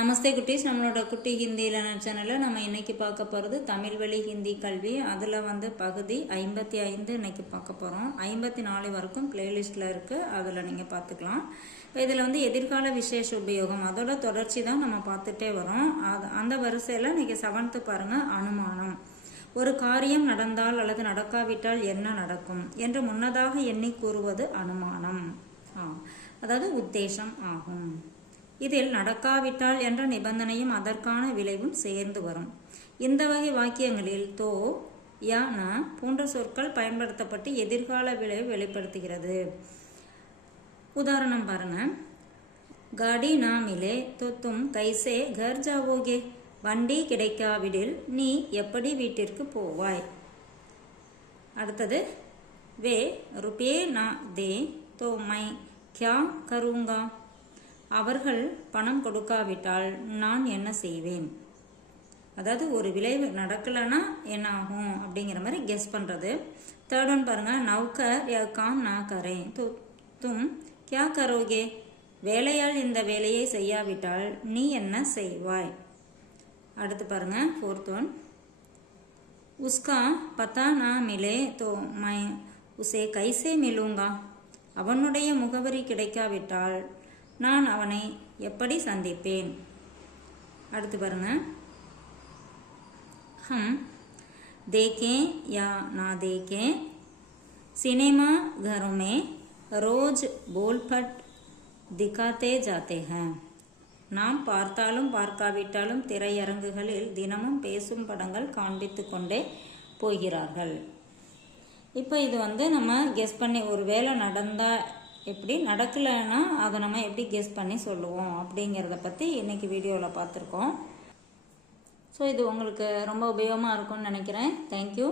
நமஸ்தே குட்டீஸ். நம்மளோட குட்டி ஹிந்தியிலான சேனலில் நம்ம இன்னைக்கு பார்க்க போகிறது தமிழ் வழி ஹிந்தி கல்வி. அதில் வந்து பகுதி ஐம்பத்தி ஐந்து இன்னைக்கு பார்க்க போகிறோம் ஐம்பத்தி நாலு வரைக்கும் பிளேலிஸ்ட்டில் இருக்குது அதில் நீங்கள் பார்த்துக்கலாம். இப்போ இதில் வந்து எதிர்கால விசேஷ உபயோகம். அதோட தொடர்ச்சி தான் நம்ம பார்த்துட்டே வரோம். அது அந்த வரிசையில் இன்றைக்கி செவன்த்து பாருங்கள் அனுமானம். ஒரு காரியம் நடந்தால் அல்லது நடக்காவிட்டால் என்ன நடக்கும் என்று முன்னதாக எண்ணி கூறுவது அனுமானம். ஆ, அதாவது உத்தேசம் ஆகும். இதில் நடக்காவிட்டால் என்ற நிபந்தனையும் அதற்கான விளைவும் சேர்ந்து வரும். இந்த வகை வாக்கியங்களில் தோ யானா போன்ற சொற்கள் பயன்படுத்தப்பட்டு எதிர்கால விளைவு வெளிப்படுத்துகிறது. உதாரணம் பாருங்க. கடி நாமிலே தொத்தும் கைசே கர்ஜாவோகே வண்டி கிடைக்காவிடில் நீ எப்படி வீட்டிற்கு போவாய்? அடுத்தது வே ருபே நா தே தோ மை கியா கருங்கா அவர்கள் பணம் கொடுக்காவிட்டால் நான் என்ன செய்வேன்? அதாவது ஒரு விளைவு நடக்கலைன்னா என்ன ஆகும் அப்படிங்கிற மாதிரி கெஸ் பண்ணுறது தேர்ட் ஒன் பாருங்கள் நவ்கர் யா காம் நான் கரேன் து தும் கியா கரோகே? வேலையால் இந்த வேலையை செய்யாவிட்டால் நீ என்ன செய்வாய்? அடுத்து பாருங்கள் ஃபோர்த் ஒன் உஸ்கா பத்தா நா மிலே தோ மை உசே கைசே மிலுங்கா. அவனுடைய முகவரி கிடைக்காவிட்டால் நான் அவனை எப்படி சந்திப்பேன் அடுத்து பாருங்க हम देखें या ना देखें सिनेमा घरों में रोज बोलपट दिखाते जाते हैं நாம் பார்த்தாலும் பார்க்காவிட்டாலும் திரையரங்குகளில் தினமும் பேசும் படங்கள் காண்பித்து கொண்டே போகிறார்கள் இப்போ இது வந்து நம்ம கெஸ் பண்ணி ஒரு வேலை நடந்தால் எப்படி நடக்கலைன்னா அதை நம்ம எப்படி கெஸ் பண்ணி சொல்லுவோம் அப்படிங்கிறத பற்றி இன்னைக்கு வீடியோவில் பார்த்துருக்கோம். ஸோ இது உங்களுக்கு ரொம்ப உபயோகமாக இருக்கும்னு நினைக்கிறேன். தேங்க்யூ